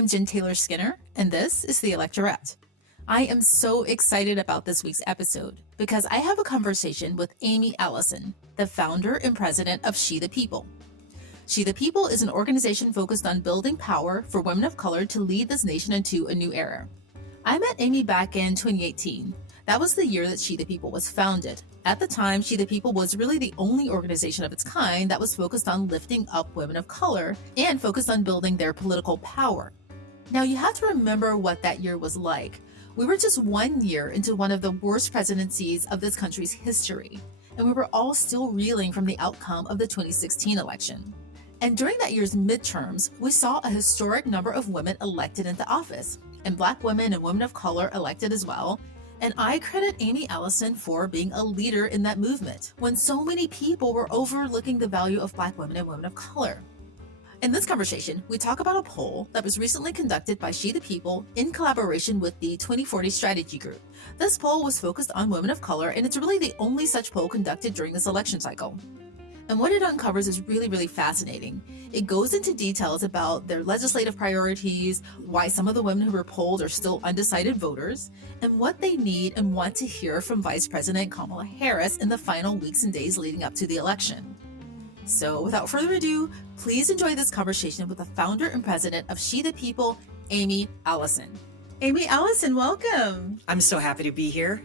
I'm Jen Taylor Skinner, and this is the Electorette. I am so excited about this week's episode because I have a conversation with Aimee Allison, the founder and president of She the People. She the People is an organization focused on building power for women of color to lead this nation into a new era. I met Aimee back in 2018. That was the year that She the People was founded. At the time, She the People was really the only organization of its kind that was focused on lifting up women of color and focused on building their political power. Now, you have to remember what that year was like. We were just 1 year into one of the worst presidencies of this country's history, and we were all still reeling from the outcome of the 2016 election. And during that year's midterms, we saw a historic number of women elected into office, and Black women and women of color elected as well. And I credit Aimee Allison for being a leader in that movement when so many people were overlooking the value of Black women and women of color. In this conversation, we talk about a poll that was recently conducted by She the People in collaboration with the 2040 Strategy Group. This poll was focused on women of color, and it's really the only such poll conducted during this election cycle. And what it uncovers is really fascinating. It goes into details about their legislative priorities, why some of the women who were polled are still undecided voters, and what they need and want to hear from Vice President Kamala Harris in the final weeks and days leading up to the election. So without further ado, please enjoy this conversation with the founder and president of She the People, Aimee Allison. Aimee Allison, welcome. I'm so happy to be here.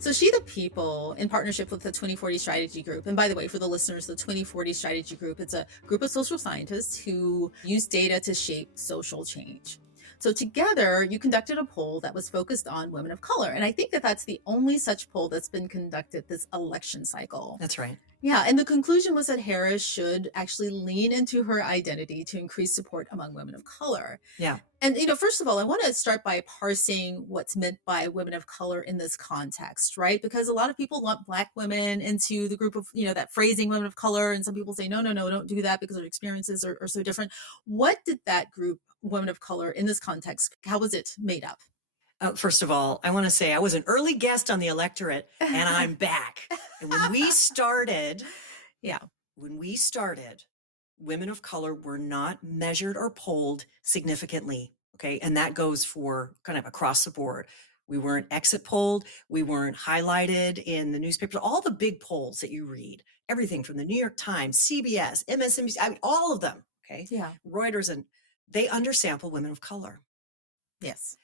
So She the People, in partnership with the 2040 Strategy Group, and by the way, for the listeners, the 2040 Strategy Group, it's a group of social scientists who use data to shape social change. So together, you conducted a poll that was focused on women of color. And I think that that's the only such poll that's been conducted this election cycle. That's right. Yeah, and the conclusion was that Harris should actually lean into her identity to increase support among women of color. Yeah. And, first of all, I want to start by parsing what's meant by women of color in this context, right? Because a lot of people lump Black women into the group of, that phrasing women of color. And some people say, no, don't do that because their experiences are so different. What did that group, women of color, in this context, how was it made up? First of all, I want to say I was an early guest on the Electorette, and I'm back. And when we started, women of color were not measured or polled significantly. Okay. And that goes for kind of across the board. We weren't exit polled. We weren't highlighted in the newspapers. All the big polls that you read, everything from the New York Times, CBS, MSNBC, all of them. Okay. Yeah. Reuters, and they undersample women of color. Yes.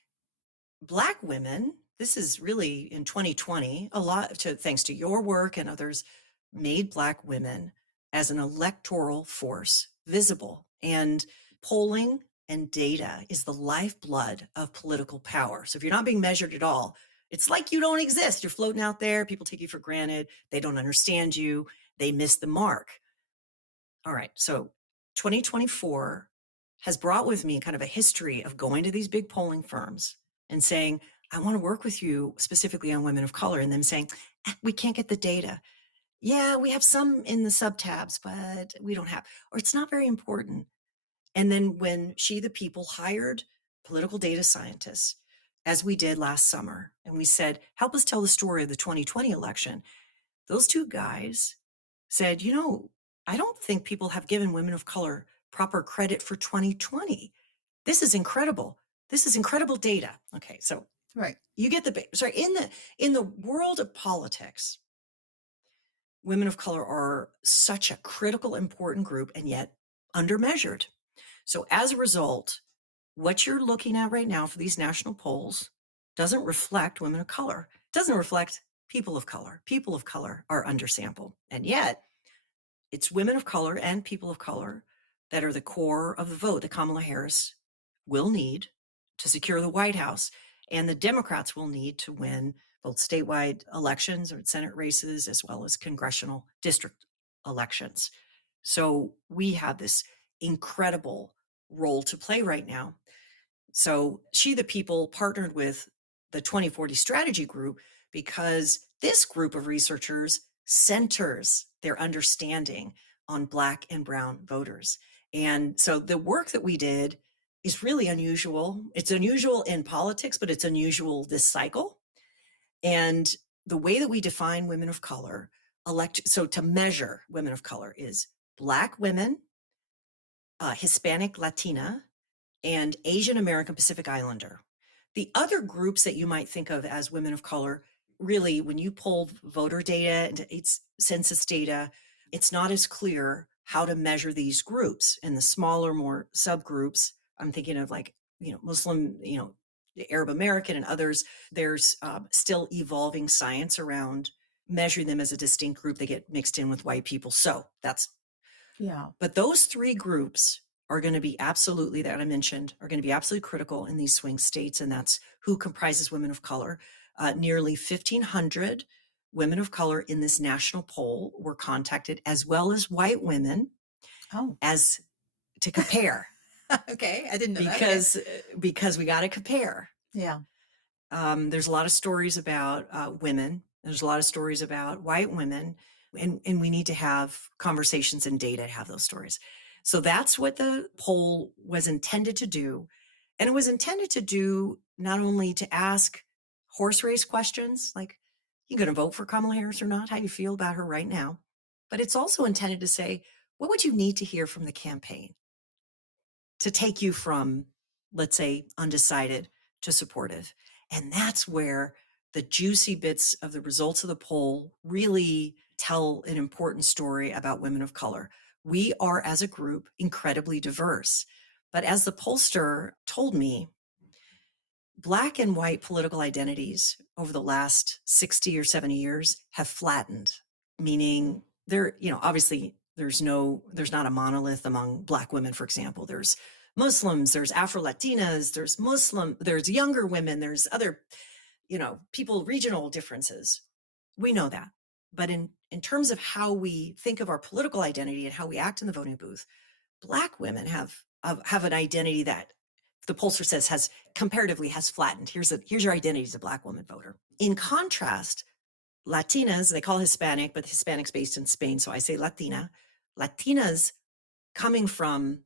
Black women, this is really in 2020, a lot thanks to your work and others, made Black women as an electoral force visible. And polling and data is the lifeblood of political power. So if you're not being measured at all, it's like you don't exist. You're floating out there. People take you for granted. They don't understand you. They miss the mark. All right. So 2024 has brought with me kind of a history of going to these big polling firms and saying, I want to work with you specifically on women of color, and them saying, we can't get the data. Yeah, we have some in the subtabs, but we don't have, or it's not very important. And then when She the People hired political data scientists, as we did last summer, and we said, help us tell the story of the 2020 election, those two guys said, I don't think people have given women of color proper credit for 2020. This is incredible. This is incredible data. Okay, so right, you get in the world of politics, women of color are such a critical, important group, and yet undermeasured. So as a result, what you're looking at right now for these national polls doesn't reflect women of color. It doesn't reflect people of color. People of color are undersampled, and yet it's women of color and people of color that are the core of the vote that Kamala Harris will need to secure the White House, and the Democrats will need to win both statewide elections or Senate races, as well as congressional district elections. So we have this incredible role to play right now. So She the People partnered with the 2040 Strategy Group because this group of researchers centers their understanding on Black and brown voters. And so the work that we did is really unusual. It's unusual in politics, but it's unusual this cycle. And the way that we define women of color, so to measure women of color is Black women, Hispanic, Latina, and Asian American Pacific Islander. The other groups that you might think of as women of color, really, when you pull voter data and it's census data, it's not as clear how to measure these groups. And the smaller, more subgroups, I'm thinking of like, Muslim, the Arab American and others, there's still evolving science around measuring them as a distinct group. They get mixed in with white people. So Yeah. but those three groups are going to be absolutely, that I mentioned, are going to be absolutely critical in these swing states. And that's who comprises women of color. Nearly 1,500 women of color in this national poll were contacted, as well as white women, Oh, as to compare. okay. I didn't know that. Okay. Because we got to compare. Yeah. There's a lot of stories about women. There's a lot of stories about white women, and we need to have conversations and data to have those stories. So that's what the poll was intended to do. And it was intended to do not only to ask horse race questions, like, you going to vote for Kamala Harris or not? How do you feel about her right now? But it's also intended to say, what would you need to hear from the campaign to take you from, let's say, undecided to supportive? And that's where the juicy bits of the results of the poll really tell an important story about women of color. We are, as a group, incredibly diverse. But as the pollster told me, Black and white political identities over the last 60 or 70 years have flattened, meaning obviously there's not a monolith among Black women, for example. There's Muslims, there's Afro-Latinas, there's younger women, there's other, people, regional differences. We know that. But in terms of how we think of our political identity and how we act in the voting booth, Black women have an identity that the pollster says has comparatively has flattened. Here's your identity as a Black woman voter. In contrast, Latinas, they call Hispanic, but Hispanic's based in Spain, so I say Latinas coming from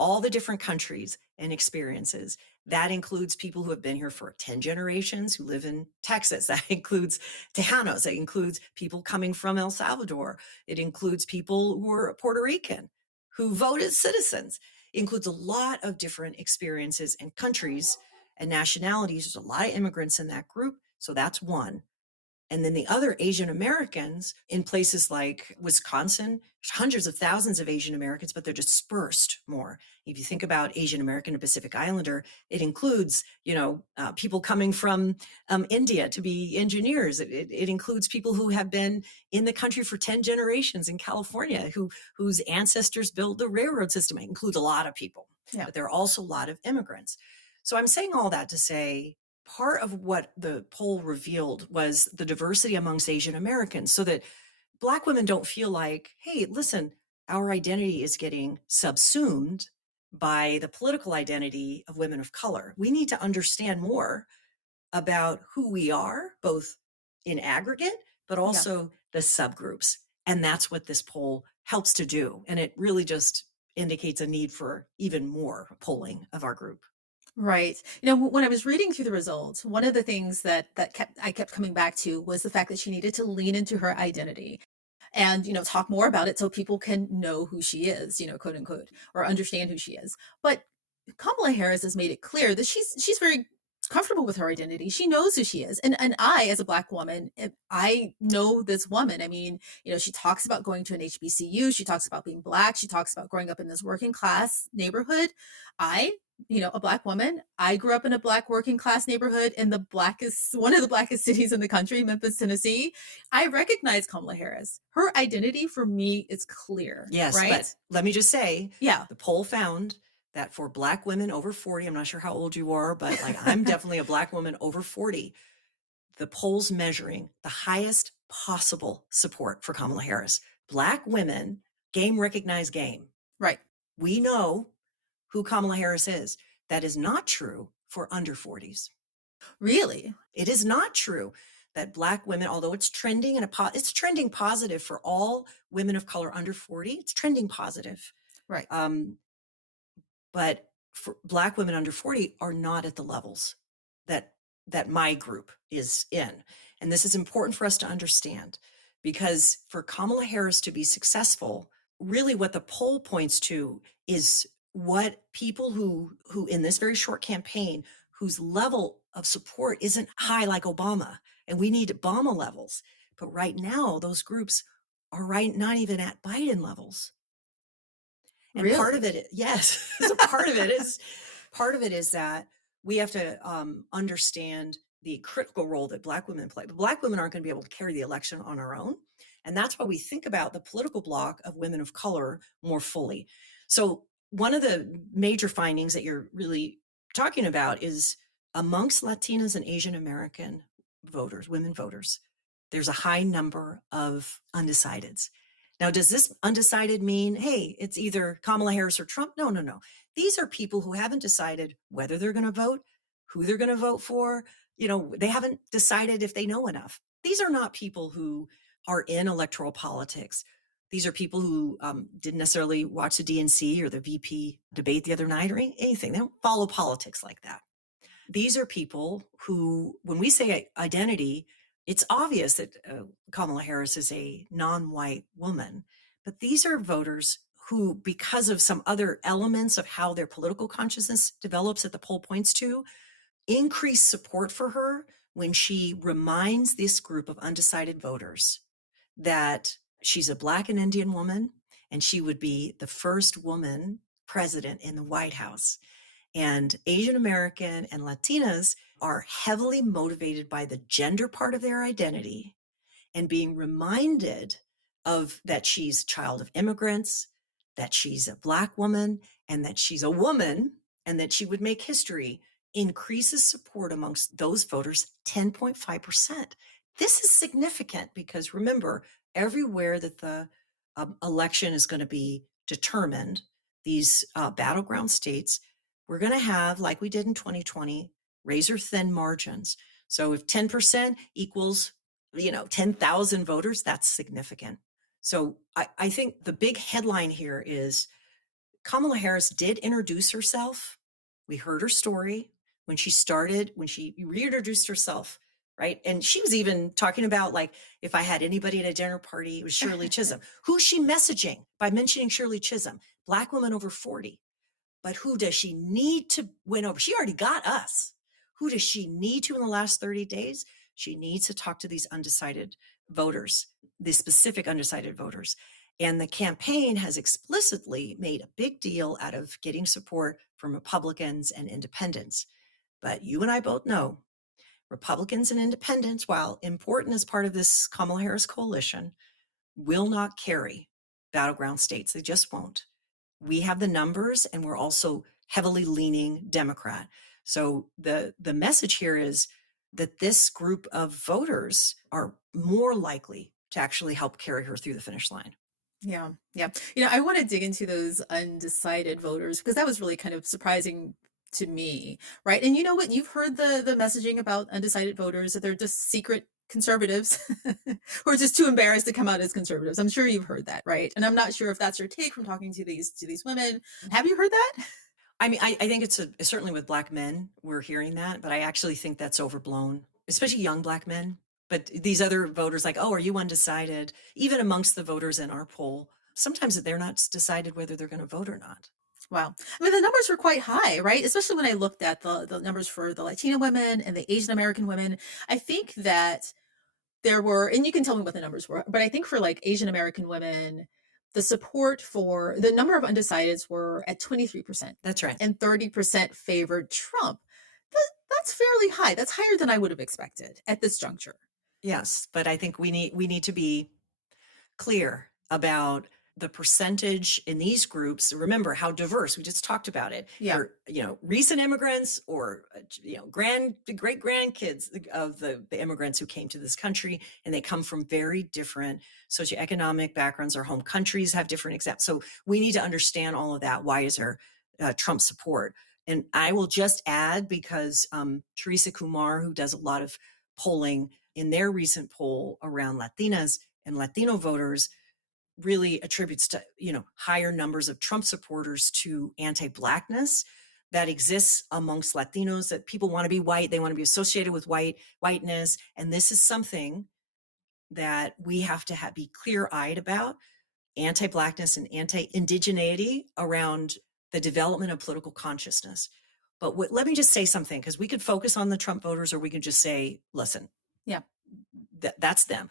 all the different countries and experiences. That includes people who have been here for 10 generations, who live in Texas. That includes Tejanos. That includes people coming from El Salvador. It includes people who are Puerto Rican, who vote as citizens. It includes a lot of different experiences and countries and nationalities. There's a lot of immigrants in that group. So that's one. And then the other, Asian Americans, in places like Wisconsin, hundreds of thousands of Asian Americans, but they're dispersed more. If you think about Asian American and Pacific Islander, it includes, people coming from India to be engineers. It includes people who have been in the country for 10 generations in California, whose ancestors built the railroad system. It includes a lot of people, Yeah. but there are also a lot of immigrants. So I'm saying all that to say, part of what the poll revealed was the diversity amongst Asian Americans, so that Black women don't feel like, hey, listen, our identity is getting subsumed by the political identity of women of color. We need to understand more about who we are, both in aggregate, but also the subgroups. And that's what this poll helps to do. And it really just indicates a need for even more polling of our group. Right. When I was reading through the results, one of the things that I kept coming back to was the fact that she needed to lean into her identity and, talk more about it so people can know who she is, quote unquote, or understand who she is. But Kamala Harris has made it clear that she's very comfortable with her identity. She knows who she is. And I, as a Black woman, I know this woman. I mean, she talks about going to an HBCU. She talks about being Black. She talks about growing up in this working class neighborhood. I, a Black woman, I grew up in a Black working class neighborhood in one of the blackest cities in the country, Memphis, Tennessee. I recognize Kamala Harris. Her identity for me is clear. Yes, right? but let me just say, Yeah. the poll found that for Black women over 40, I'm not sure how old you are, but I'm definitely a Black woman over 40, the poll's measuring the highest possible support for Kamala Harris. Black women, game recognized game. Right. We know who Kamala Harris is. That is not true for under 40s. Really? It is not true that Black women, although it's trending it's trending positive for all women of color under 40, it's trending positive. Right. But for Black women under 40 are not at the levels that my group is in. And this is important for us to understand, because for Kamala Harris to be successful, really what the poll points to is what people who in this very short campaign, whose level of support isn't high like Obama, and we need Obama levels. But right now, those groups are right not even at Biden levels. And part of Really? it, yes. So part of it is that we have to understand the critical role that Black women play. But Black women aren't going to be able to carry the election on our own. And that's why we think about the political bloc of women of color more fully. So one of the major findings that you're really talking about is amongst Latinas and Asian American voters, women voters, there's a high number of undecideds. Now, does this undecided mean, hey, it's either Kamala Harris or Trump? No, no, no. These are people who haven't decided whether they're going to vote, who they're going to vote for. They haven't decided if they know enough. These are not people who are in electoral politics. These are people who didn't necessarily watch the DNC or the VP debate the other night or anything. They don't follow politics like that. These are people who, when we say identity, it's obvious that Kamala Harris is a non-white woman, but these are voters who, because of some other elements of how their political consciousness develops at the poll points to, increase support for her when she reminds this group of undecided voters that she's a Black and Indian woman and she would be the first woman president in the White House. And Asian American and Latinas are heavily motivated by the gender part of their identity and being reminded of that she's a child of immigrants, that she's a Black woman, and that she's a woman, and that she would make history, increases support amongst those voters 10.5%. This is significant because remember, everywhere that the election is going to be determined, these battleground states, we're going to have, like we did in 2020, razor thin margins. So if 10% equals 10,000 voters, that's significant. So I think the big headline here is Kamala Harris did introduce herself. We heard her story when she reintroduced herself, right? And she was even talking about, like, if I had anybody at a dinner party, it was Shirley Chisholm. Who's she messaging by mentioning Shirley Chisholm? Black woman over 40. But who does she need to win over? She already got us. Who does she need to in the last 30 days? She needs to talk to these undecided voters, the specific undecided voters. And the campaign has explicitly made a big deal out of getting support from Republicans and independents. But you and I both know Republicans and independents, while important as part of this Kamala Harris coalition, will not carry battleground states. They just won't. We have the numbers and we're also heavily leaning Democrat. So the message here is that this group of voters are more likely to actually help carry her through the finish line. Yeah. Yeah. I want to dig into those undecided voters because that was really kind of surprising to me, right? And you know what? You've heard the messaging about undecided voters, that they're just secret conservatives who are just too embarrassed to come out as conservatives. I'm sure you've heard that, right? And I'm not sure if that's your take from talking to these women. Have you heard that? I mean, I think it's certainly with Black men, we're hearing that, but I actually think that's overblown, especially young Black men. But these other voters, like, oh, are you undecided? Even amongst the voters in our poll, sometimes they're not decided whether they're going to vote or not. Wow. I mean, the numbers were quite high, right? Especially when I looked at the numbers for the Latina women and the Asian American women. I think that there were, and you can tell me what the numbers were, but I think for like Asian American women, the support for the number of undecideds were at 23%. That's right. And 30% favored Trump. That's fairly high. That's higher than I would have expected at this juncture. Yes, but I think we need to be clear about the percentage in these groups. Remember how diverse, we just talked about it. Yeah. Recent immigrants or great grandkids of the immigrants who came to this country, and they come from very different socioeconomic backgrounds. Our home countries have different examples. So we need to understand all of that. Why is there Trump support? And I will just add, because Teresa Kumar, who does a lot of polling, in their recent poll around Latinas and Latino voters, really attributes to higher numbers of Trump supporters to anti-Blackness that exists amongst Latinos, that people want to be white, they want to be associated with whiteness, and this is something that we have to be clear-eyed about. Anti-Blackness and anti-indigeneity around the development of political consciousness. But let me just say something, because we could focus on the Trump voters, or we could just say, listen, Yeah. that's them.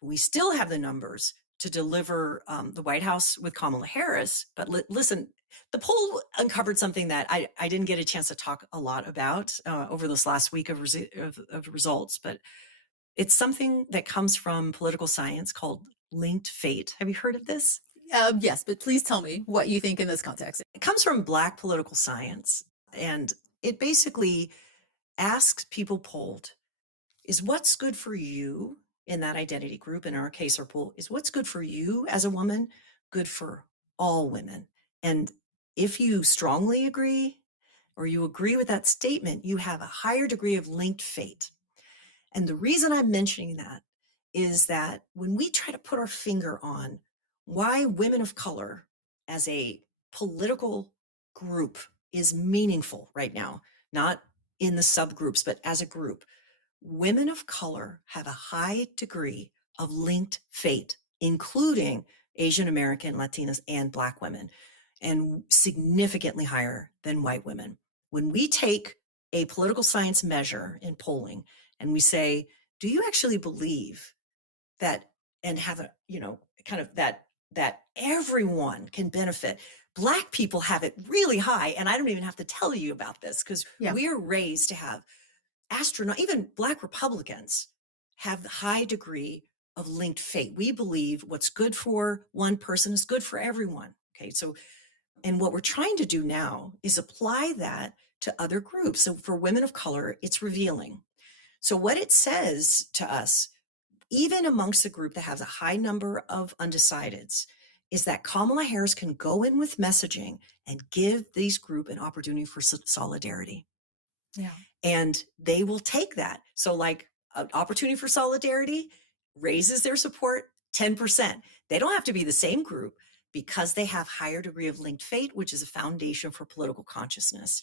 We still have the numbers to deliver the White House with Kamala Harris. But listen, the poll uncovered something that I didn't get a chance to talk a lot about over this last week of results, but it's something that comes from political science called linked fate. Have you heard of this? Yes, but please tell me what you think in this context. It comes from Black political science, and it basically asks people polled, is what's good for you in that identity group, in our case, our pool, is what's good for you as a woman good for all women? And if you strongly agree, or you agree with that statement, you have a higher degree of linked fate. And the reason I'm mentioning that is that when we try to put our finger on why women of color as a political group is meaningful right now, not in the subgroups, but as a group, women of color have a high degree of linked fate, including Asian American, Latinas, and Black women, and significantly higher than white women. When we take a political science measure in polling and we say, do you actually believe that, and have a, kind of that everyone can benefit? Black people have it really high. And I don't even have to tell you about this, because Yeah. we're raised to have even Black Republicans have the high degree of linked fate. We believe what's good for one person is good for everyone. Okay. So, and what we're trying to do now is apply that to other groups. So for women of color, it's revealing. So what it says to us, even amongst the group that has a high number of undecideds, is that Kamala Harris can go in with messaging and give these group an opportunity for solidarity. Yeah. And they will take that. So like an opportunity for solidarity raises their support 10%. They don't have to be the same group, because they have higher degree of linked fate, which is a foundation for political consciousness.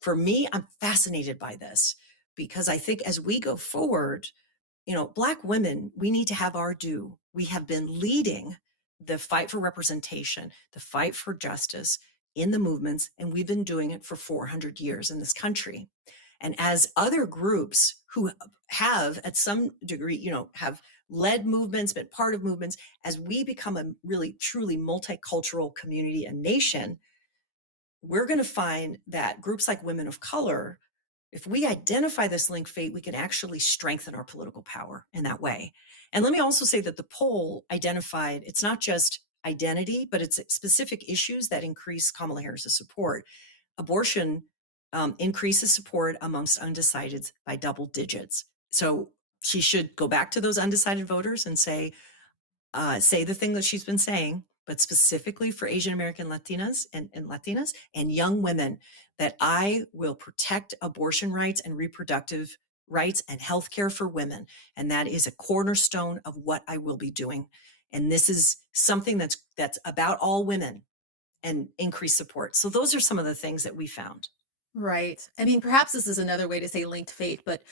For me, I'm fascinated by this, because I think as we go forward, Black women, we need to have our due. We have been leading the fight for representation, the fight for justice in the movements, and we've been doing it for 400 years in this country. And as other groups who have, at some degree, have led movements, been part of movements, as we become a really, truly multicultural community and nation, we're going to find that groups like women of color, if we identify this linked fate, we can actually strengthen our political power in that way. And let me also say that the poll identified, it's not just identity, but it's specific issues that increase Kamala Harris's support. Abortion increases support amongst undecideds by double digits. So she should go back to those undecided voters and say the thing that she's been saying, but specifically for Asian American Latinas and Latinas and young women, that I will protect abortion rights and reproductive rights and healthcare for women. And that is a cornerstone of what I will be doing. And this is something that's about all women and increased support. So those are some of the things that we found. Right. I mean, perhaps this is another way to say linked fate, but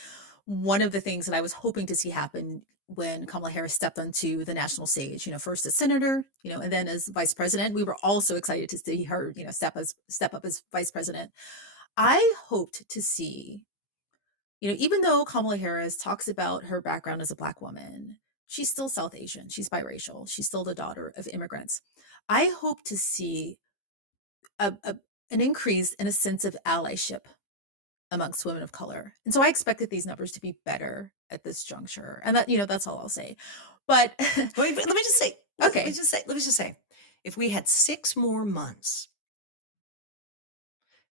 one of the things that I was hoping to see happen when Kamala Harris stepped onto the national stage, first as senator, and then as vice president, we were all so excited to see her, step up as vice president. I hoped to see, even though Kamala Harris talks about her background as a Black woman, she's still South Asian, she's biracial, she's still the daughter of immigrants. I hope to see an increase in a sense of allyship amongst women of color. And so I expected these numbers to be better at this juncture. And that's all I'll say. But Wait, let me just say, okay. let me just say, if we had 6 more months,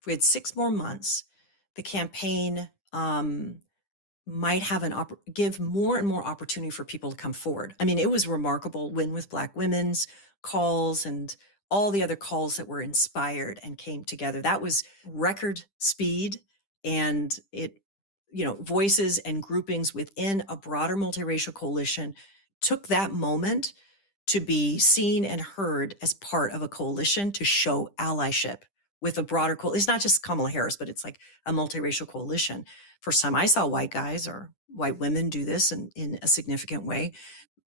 the campaign might have give more and more opportunity for people to come forward. I mean, it was remarkable win with Black women's calls and all the other calls that were inspired and came together. That was record speed, and it, voices and groupings within a broader multiracial coalition took that moment to be seen and heard as part of a coalition to show allyship with a broader coalition. It's not just Kamala Harris, but it's like a multiracial coalition. First time I saw white guys or white women do this in a significant way.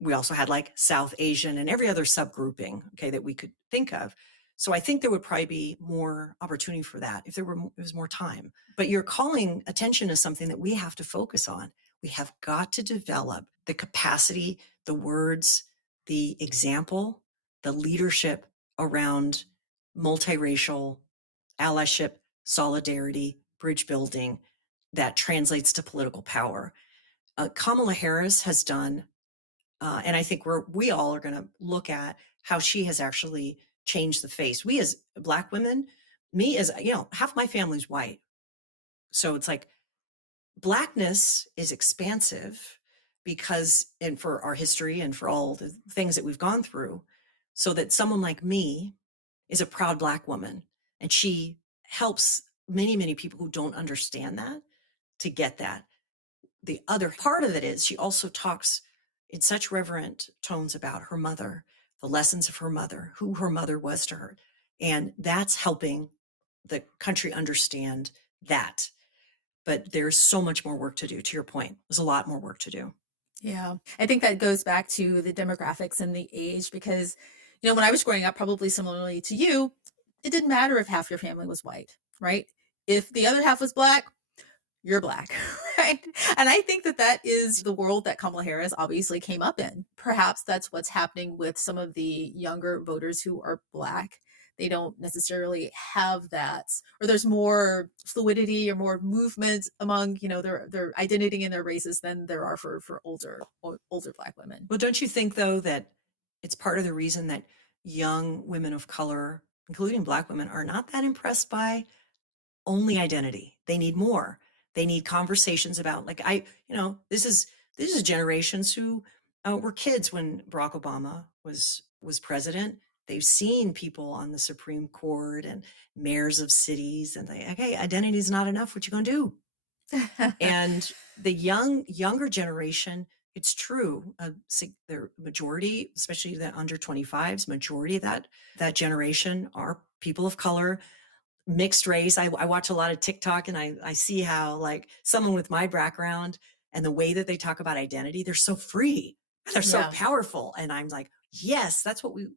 We also had like South Asian and every other subgrouping, okay, that we could think of. So I think there would probably be more opportunity for that if there was more time. But you're calling attention to something that we have to focus on. We have got to develop the capacity, the words, the example, the leadership around multiracial allyship, solidarity, bridge building that translates to political power. Kamala Harris has done, and I think we all are going to look at how she has actually changed the face. We as Black women, me as, half my family's white. So it's like Blackness is expansive because, and for our history and for all the things that we've gone through, so that someone like me is a proud Black woman. And she helps many, many people who don't understand that to get that. The other part of it is she also talks in such reverent tones about her mother, the lessons of her mother, who her mother was to her. And that's helping the country understand that. But there's so much more work to do. To your point, there's a lot more work to do. Yeah. I think that goes back to the demographics and the age because, when I was growing up, probably similarly to you, it didn't matter if half your family was white, right? If the other half was Black, you're Black, right? And I think that is the world that Kamala Harris obviously came up in. Perhaps that's what's happening with some of the younger voters who are Black. They don't necessarily have that, or there's more fluidity or more movement among, their identity and their races than there are for older Black women. Well, don't you think though that it's part of the reason that young women of color, including Black women, are not that impressed by only identity? They need more. They need conversations about, like, this is generations who were kids when Barack Obama was president. They've seen people on the Supreme Court and mayors of cities, and they, okay, identity is not enough. What you gonna do? And the younger generation, it's true. Their majority, especially the under 25s, majority of that generation are people of color, mixed race. I watch a lot of TikTok, and I see how, like, someone with my background and the way that they talk about identity, they're so free, they're so powerful, and I'm like, yes, that's what we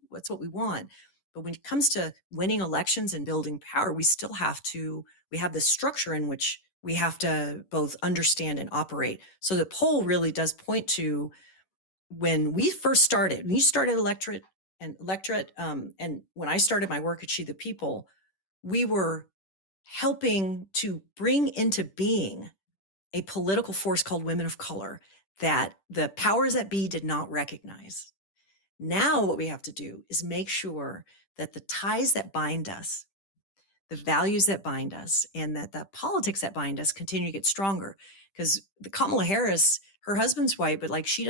want. But when it comes to winning elections and building power, we have this structure in which we have to both understand and operate. So the poll really does point to when you started Electorette, and when I started my work at She the People, we were helping to bring into being a political force called Women of Color that the powers that be did not recognize. Now what we have to do is make sure that the ties that bind us, the values that bind us, and that the politics that bind us continue to get stronger. Because the Kamala Harris, her husband's white, but like she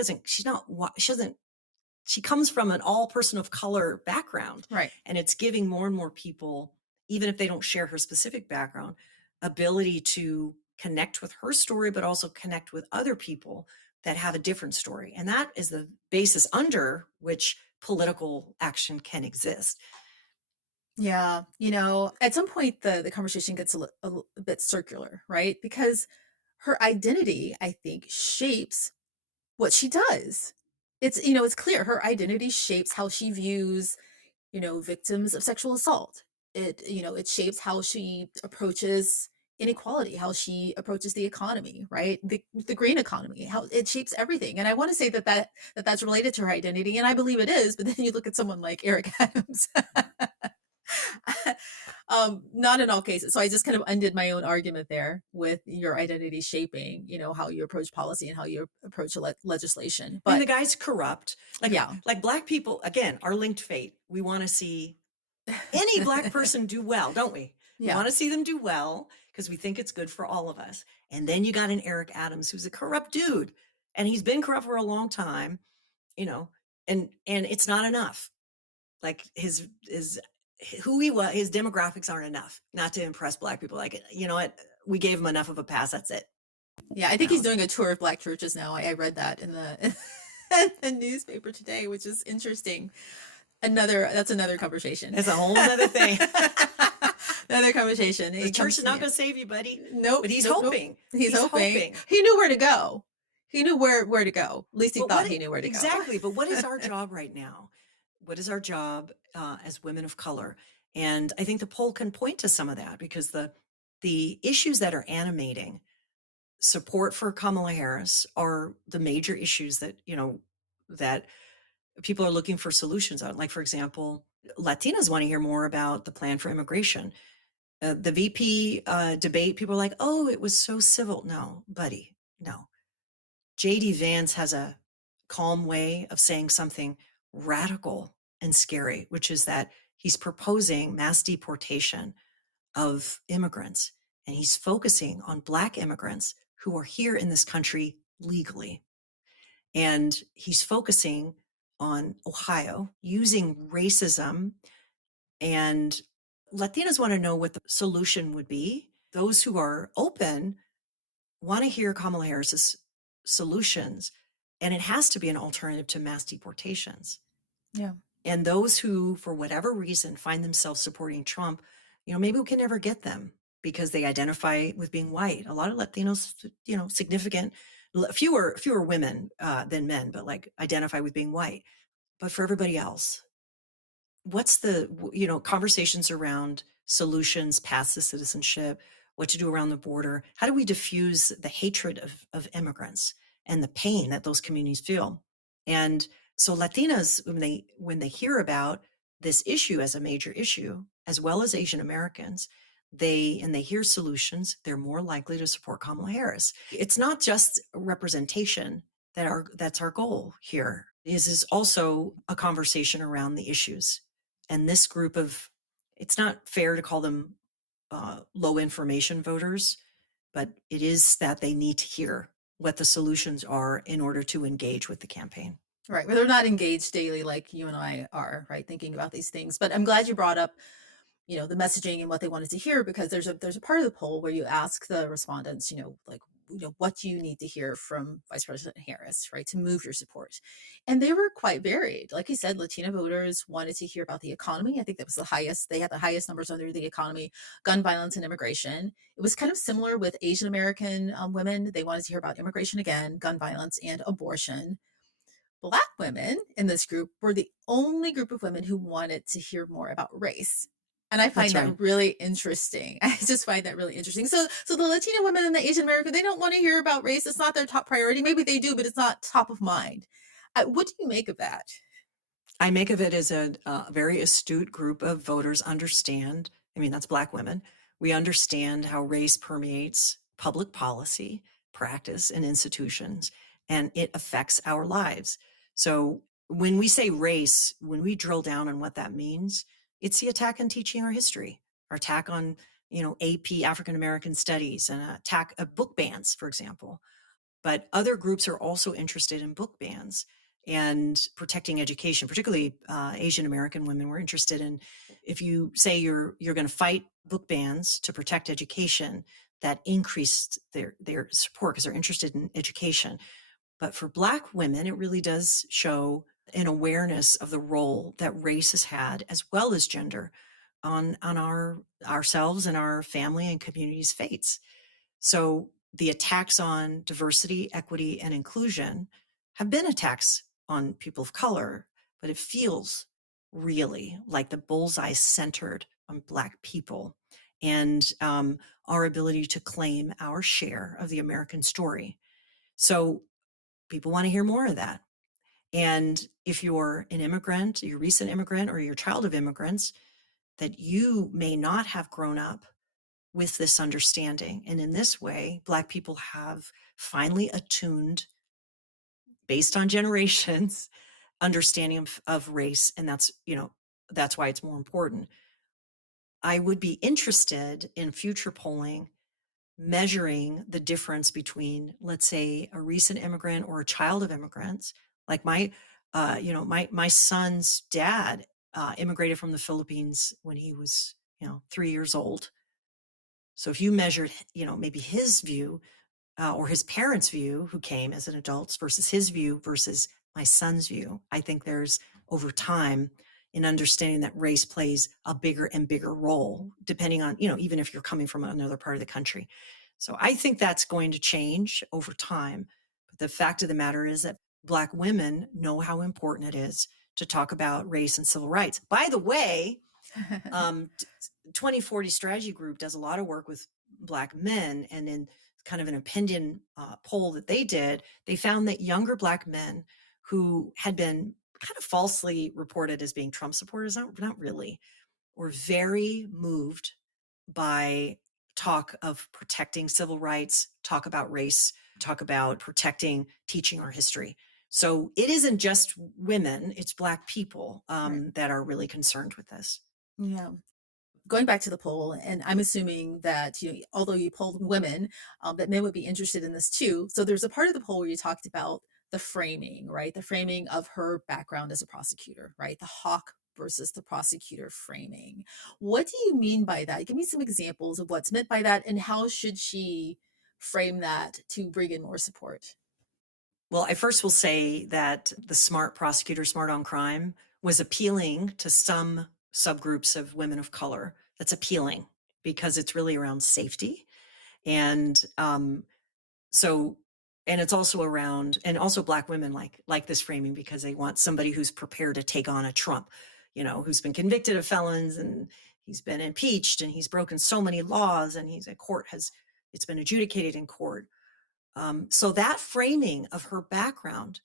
comes from an all person of color background. Right. And it's giving more and more people, even if they don't share her specific background, ability to connect with her story, but also connect with other people that have a different story. And that is the basis under which political action can exist. Yeah. At some point, the conversation gets a bit circular, right? Because her identity, I think, shapes what she does. It's clear her identity shapes how she views, victims of sexual assault. It shapes how she approaches inequality, how she approaches the economy, right? The green economy, how it shapes everything. And I want to say that's related to her identity, and I believe it is. But then you look at someone like Eric Adams. Not in all cases. So I just kind of undid my own argument there with your identity shaping, how you approach policy and how you approach legislation. But and the guy's corrupt. Like Black people, again, are linked fate. We want to see any Black person do well, don't we? We want to see them do well because we think it's good for all of us. And then you got an Eric Adams who's a corrupt dude, and he's been corrupt for a long time, and it's not enough. Like his who he was, his demographics aren't enough not to impress Black people. Like, you know what? We gave him enough of a pass. That's it. Yeah, I think he's doing a tour of Black churches now. I read that in the newspaper today, which is interesting. That's another conversation. It's a whole other thing. Another conversation. The church is not going to save you, buddy. Nope. But he's hoping. He's hoping. He knew where to go. He knew where to go. At least he thought he knew where to go. Exactly. But what is our job right now? What is our job as women of color? And I think the poll can point to some of that because the issues that are animating support for Kamala Harris are the major issues that, that people are looking for solutions on. Like, for example, Latinas want to hear more about the plan for immigration. The VP debate, people are like, oh, it was so civil. No, buddy, no. JD Vance has a calm way of saying something radical and scary, which is that he's proposing mass deportation of immigrants. And he's focusing on Black immigrants who are here in this country legally. And he's focusing on Ohio using racism. And Latinas want to know what the solution would be. Those who are open want to hear Kamala Harris's solutions. And it has to be an alternative to mass deportations. Yeah. And those who, for whatever reason, find themselves supporting Trump, maybe we can never get them because they identify with being white. A lot of Latinos, significant, fewer women than men, but like identify with being white. But for everybody else, what's the, conversations around solutions, paths to citizenship, what to do around the border? How do we diffuse the hatred of immigrants and the pain that those communities feel? And so Latinas, when they hear about this issue as a major issue, as well as Asian Americans, they hear solutions, they're more likely to support Kamala Harris. It's not just representation that's our goal here. Is also a conversation around the issues. And this group of, it's not fair to call them low information voters, but it is that they need to hear what the solutions are in order to engage with the campaign. Right. Well, they're not engaged daily like you and I are, right? Thinking about these things. But I'm glad you brought up, the messaging and what they wanted to hear, because there's a part of the poll where you ask the respondents, like, what do you need to hear from Vice President Harris, right, to move your support? And they were quite varied. Like you said, Latina voters wanted to hear about the economy. I think that was the highest. They had the highest numbers under the economy, gun violence and immigration. It was kind of similar with Asian American women. They wanted to hear about immigration again, gun violence, and abortion. Black women in this group were the only group of women who wanted to hear more about race. And I find that really interesting. I just find that really interesting. So the Latina women and the Asian American, they don't want to hear about race. It's not their top priority. Maybe they do, but it's not top of mind. What do you make of that? I make of it as a very astute group of voters understand. I mean, that's Black women. We understand how race permeates public policy, practice, and institutions, and it affects our lives. So when we say race, when we drill down on what that means, it's the attack on teaching our history, our attack on, AP African American studies, and attack of book bans, for example. But other groups are also interested in book bans and protecting education, particularly Asian American women were interested in, if you say you're going to fight book bans to protect education, that increased their support because they're interested in education. But for Black women, it really does show an awareness of the role that race has had, as well as gender, on ourselves and our family and community's fates. So the attacks on diversity, equity, and inclusion have been attacks on people of color, but it feels really like the bullseye centered on Black people and our ability to claim our share of the American story. So people want to hear more of that. And if you're an immigrant, you're a recent immigrant, or you're a child of immigrants, that you may not have grown up with this understanding. And in this way, Black people have finally attuned, based on generations, understanding of race. And that's why it's more important. I would be interested in future polling measuring the difference between, let's say, a recent immigrant or a child of immigrants. Like my son's dad immigrated from the Philippines when he was 3 years old. So if you measured maybe his view or his parents' view, who came as an adults, versus his view versus my son's view, I think there's, over time, in understanding that race plays a bigger and bigger role, depending on, even if you're coming from another part of the country. So I think that's going to change over time. But the fact of the matter is that Black women know how important it is to talk about race and civil rights. By the way, Um, 2040 Strategy Group does a lot of work with Black men, and in kind of an opinion poll that they did, they found that younger Black men who had been kind of falsely reported as being Trump supporters, not really, were very moved by talk of protecting civil rights, talk about race, talk about protecting, teaching our history. So it isn't just women, it's Black people Right. that are really concerned with this. Yeah. Going back to the poll, and I'm assuming that, although you polled women, that men would be interested in this too. So there's a part of the poll where you talked about the framing, right? The framing of her background as a prosecutor, right? The hawk versus the prosecutor framing. What do you mean by that? Give me some examples of what's meant by that, and how should she frame that to bring in more support? Well, I first will say that the smart prosecutor, smart on crime, was appealing to some subgroups of women of color. That's appealing because it's really around safety. And so, and it's also around, and also Black women like this framing because they want somebody who's prepared to take on a Trump, who's been convicted of felons and he's been impeached and he's broken so many laws and it's been adjudicated in court. So that framing of her background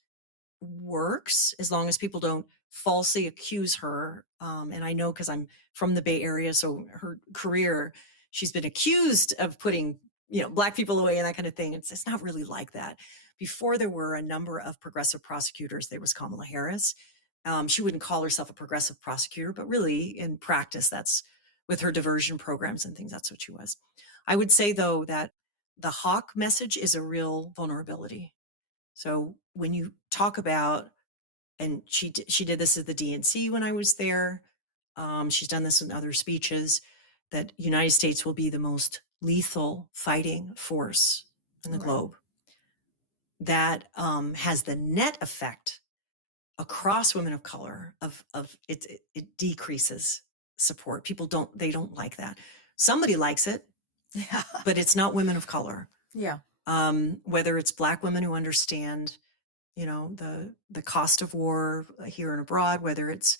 works as long as people don't falsely accuse her. And I know because I'm from the Bay Area, so her career, she's been accused of putting, Black people away and that kind of thing. It's not really like that. Before there were a number of progressive prosecutors, there was Kamala Harris. She wouldn't call herself a progressive prosecutor, but really in practice, that's with her diversion programs and things, that's what she was. I would say, though, that the hawk message is a real vulnerability. So when you talk about, and she did this at the DNC when I was there. She's done this in other speeches, that United States will be the most lethal fighting force in the Right. globe. That has the net effect across women of color of it decreases support. People don't like that. Somebody likes it, Yeah. but it's not women of color. Yeah. Whether it's Black women who understand the cost of war here and abroad, whether it's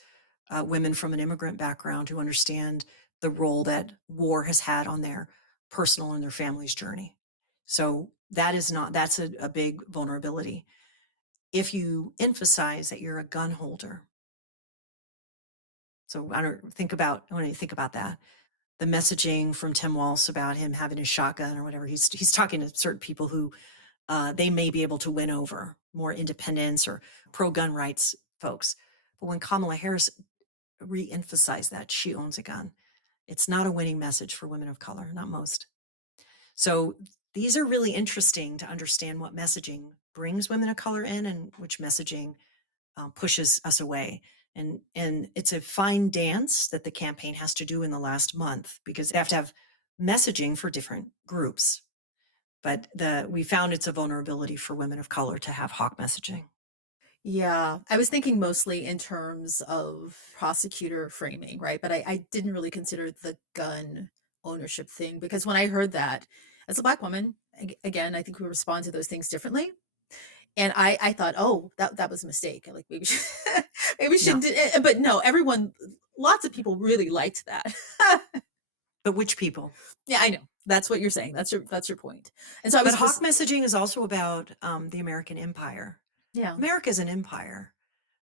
women from an immigrant background who understand the role that war has had on their personal and their family's journey. So that's a big vulnerability. If you emphasize that you're a gun holder, so when you think about that, the messaging from Tim Walz about him having a shotgun or whatever, he's talking to certain people who they may be able to win over, more independents or pro-gun rights folks. But when Kamala Harris re-emphasized that she owns a gun, it's not a winning message for women of color, not most. So these are really interesting to understand what messaging brings women of color in and which messaging pushes us away. And it's a fine dance that the campaign has to do in the last month because they have to have messaging for different groups. But we found it's a vulnerability for women of color to have hawk messaging. Yeah, I was thinking mostly in terms of prosecutor framing, right? But I didn't really consider the gun ownership thing because when I heard that, as a Black woman, again, I think we respond to those things differently. And I thought, oh, that was a mistake. Like maybe maybe we No, shouldn't. But no, lots of people really liked that. but which people? Yeah, I know. That's what you're saying. That's your point. And so I But was hawk just, messaging is also about the American empire. yeah, America is an empire.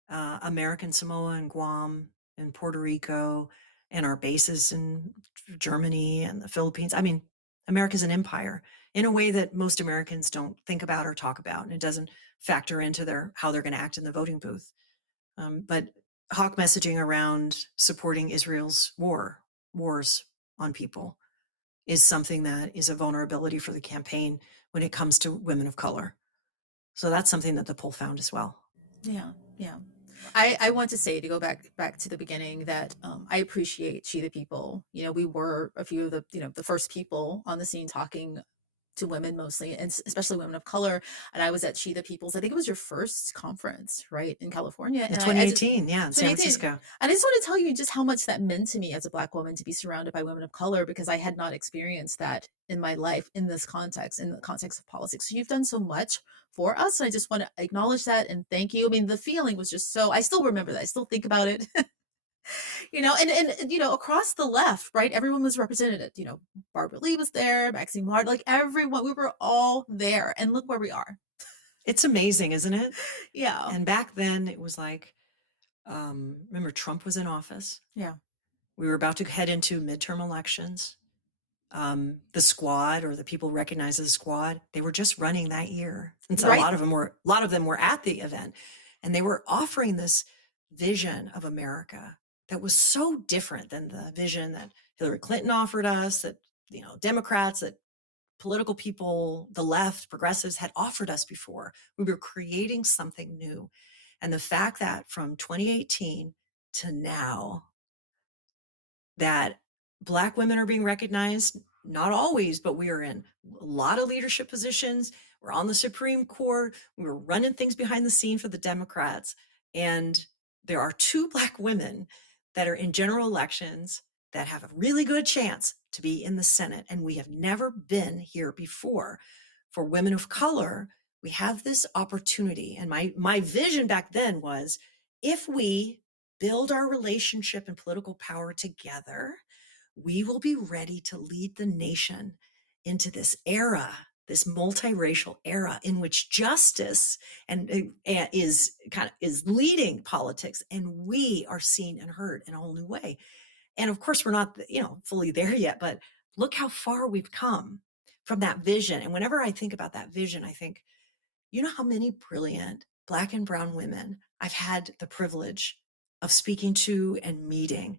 American Samoa and Guam and Puerto Rico and our bases in Germany and the Philippines. I mean, America's an empire in a way that most Americans don't think about or talk about, and it doesn't factor into how they're going to act in the voting booth. But hawk messaging around supporting Israel's wars on people is something that is a vulnerability for the campaign when it comes to women of color. So that's something that the poll found as well. yeah, yeah. I want to say, to go back to the beginning, that I appreciate She the People. We were a few of the first people on the scene talking to women mostly, and especially women of color. And I was at She the People's. I think it was your first conference, right, in California. In And I just 2018, yeah, in San 2018. Francisco. And I just want to tell you just how much that meant to me as a Black woman to be surrounded by women of color, because I had not experienced that in my life in this context, in the context of politics. So you've done so much for us. And I just want to acknowledge that and thank you. I mean, the feeling was just so, I still remember that. I still think about it. Across the left, right? Everyone was represented. Barbara Lee was there, Maxine Ward, like everyone, we were all there. And look where we are. It's amazing, isn't it? Yeah. And back then it was like, remember Trump was in office. Yeah. We were about to head into midterm elections. The squad, or the people recognized as the squad, they were just running that year. And so Right. a lot of them were at the event, and they were offering this vision of America that was so different than the vision that Hillary Clinton offered us, that, Democrats, that political people, the left, progressives had offered us before. We were creating something new. And the fact that from 2018 to now, that Black women are being recognized, not always, but we are in a lot of leadership positions. We're on the Supreme Court. We were running things behind the scene for the Democrats. And there are 2 Black women that are in general elections that have a really good chance to be in the Senate. And we have never been here before. For women of color, we have this opportunity. And my vision back then was, if we build our relationship and political power together, we will be ready to lead the nation into this era, this multiracial era in which justice is leading politics, and we are seen and heard in a whole new way. And of course, we're not, fully there yet, but look how far we've come from that vision. And whenever I think about that vision, I think, how many brilliant Black and brown women I've had the privilege of speaking to and meeting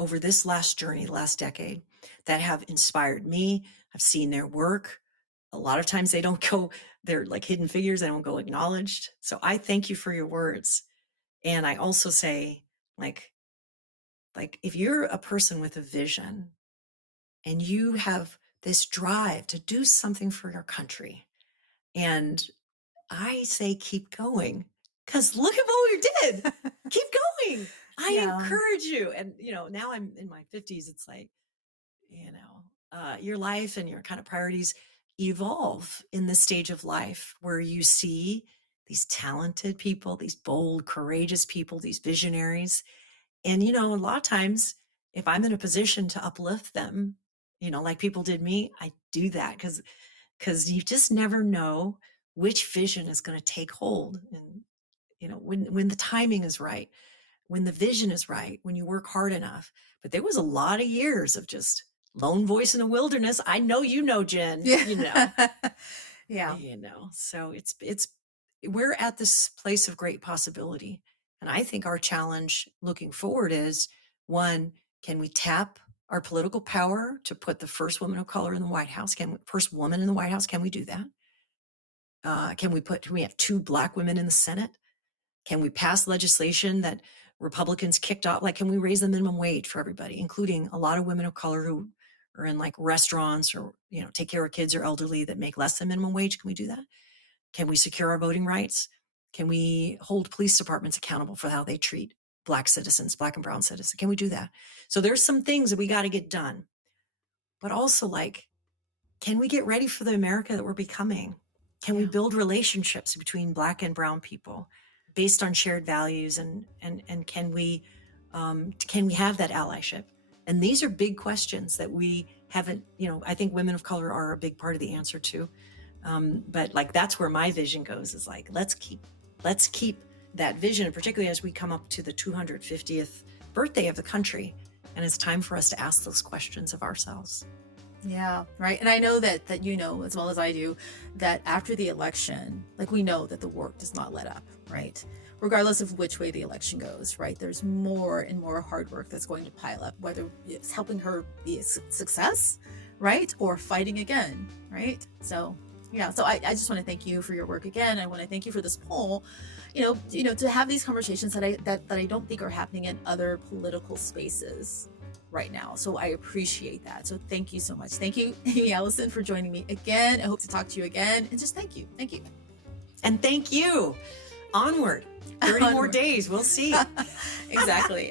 over this last journey, last decade, that have inspired me. I've seen their work. A lot of times they're like hidden figures. They don't go acknowledged. So I thank you for your words. And I also say, like if you're a person with a vision and you have this drive to do something for your country, and I say, keep going, because look at what we did. Keep going. I encourage you. And, now I'm in my 50s. It's like, your life and your kind of priorities evolve in this stage of life where you see these talented people, these bold, courageous people, these visionaries. And, a lot of times if I'm in a position to uplift them, like people did me, I do that because you just never know which vision is going to take hold. And, when the timing is right, when the vision is right, when you work hard enough. But there was a lot of years of just lone voice in the wilderness. I know, Jen, Yeah. Yeah. So we're at this place of great possibility. And I think our challenge looking forward is, one, can we tap our political power to put the first woman of color in the White House? First woman in the White House? Can we do that? Can we have 2 Black women in the Senate? Can we pass legislation that Republicans kicked off? Like, can we raise the minimum wage for everybody, including a lot of women of color who are in like restaurants or, take care of kids or elderly that make less than minimum wage? Can we do that? Can we secure our voting rights? Can we hold police departments accountable for how they treat Black citizens, Black and brown citizens? Can we do that? So there's some things that we got to get done. But also, can we get ready for the America that we're becoming? Can we build relationships between Black and brown people based on shared values? And can we have that allyship? And these are big questions that we haven't, I think women of color are a big part of the answer to. But that's where my vision goes, is let's keep that vision, particularly as we come up to the 250th birthday of the country. And it's time for us to ask those questions of ourselves. Yeah, right. And I know that as well as I do, that after the election, we know that the work does not let up, right? Regardless of which way the election goes, right? There's more and more hard work that's going to pile up, whether it's helping her be a success, right? Or fighting again, right? So I just want to thank you for your work again. I want to thank you for this poll, to have these conversations that I don't think are happening in other political spaces right now. So I appreciate that. So thank you so much. Thank you, Aimee Allison, for joining me again. I hope to talk to you again. And just thank you. Thank you. And thank you. Onward. 30 more days. We'll see. Exactly.